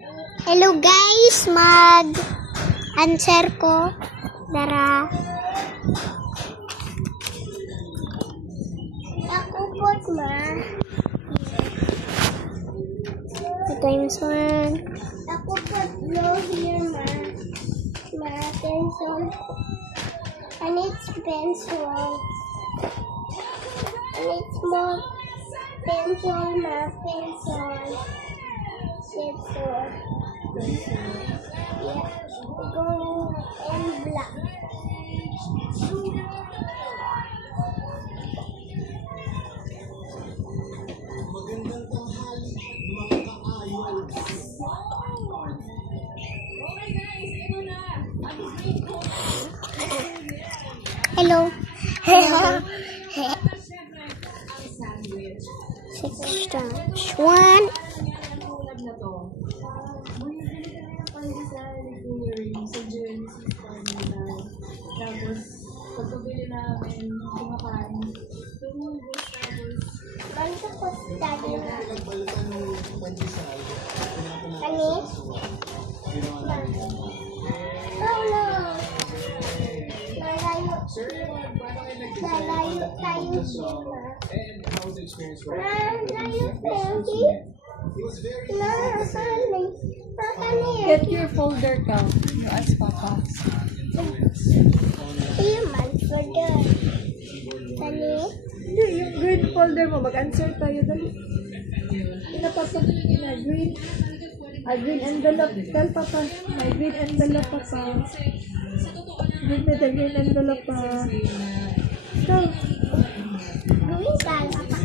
Hello guys, mag-answer ko. Dara. Ako po, ma. 2 times 1. Ako po, blow here, ma. Ma, pencil. And it's pencil. And it's more pencil, ma, pencil. Pencil. Yeah, going in black. Magandang tanghali, mga kaayon. Hello. Six times 1. Tapos, pagkabili namin, kumakain. Balik ako sa daddy na. Nagbalitan ng pandesal. Kanis? Oh no. Malayo. Malayo tayo dito. And how was the experience for Malayo tayo dito. Get your folder ka. You ask Papa. Human for the Kani? Hindi, yung green folder mo. Mag-answer tayo dali. Pinapasok na green. Green envelope. Tell Papa. May green envelope Papa. Green with the green envelope pa. Go. Gawin ka lang pa.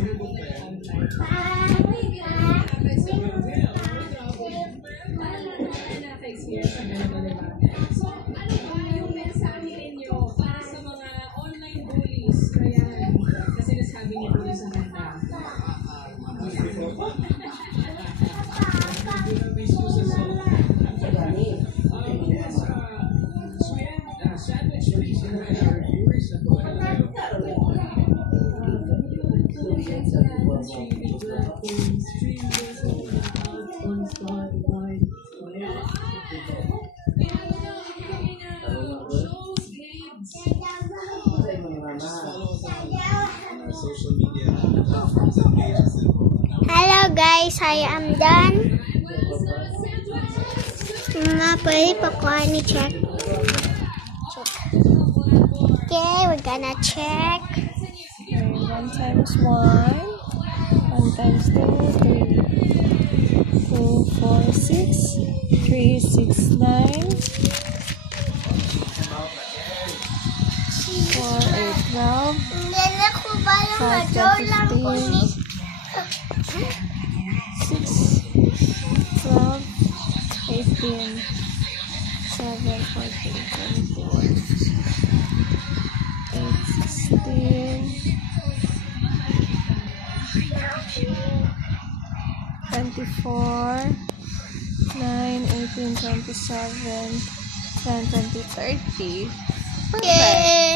So, ano ba yung mensahe ninyo para sa mga online bullies? Kaya, kasi nasabi niyo po yung sa ganda. social media platforms and pages. Hello guys, I am done. Pwede pa ko ni check. Okay, we're gonna check. 1 times 1. 1 times 2. 3. 2, 4, 6. 3, 6, 9. 4, 8, 12. Hindi na ko ba lang ma-draw lang ko ni 6, 12, 18, 7, 14, 24, 8, 16, 24, 9, 18, 27, 10, 20, 30. Yay!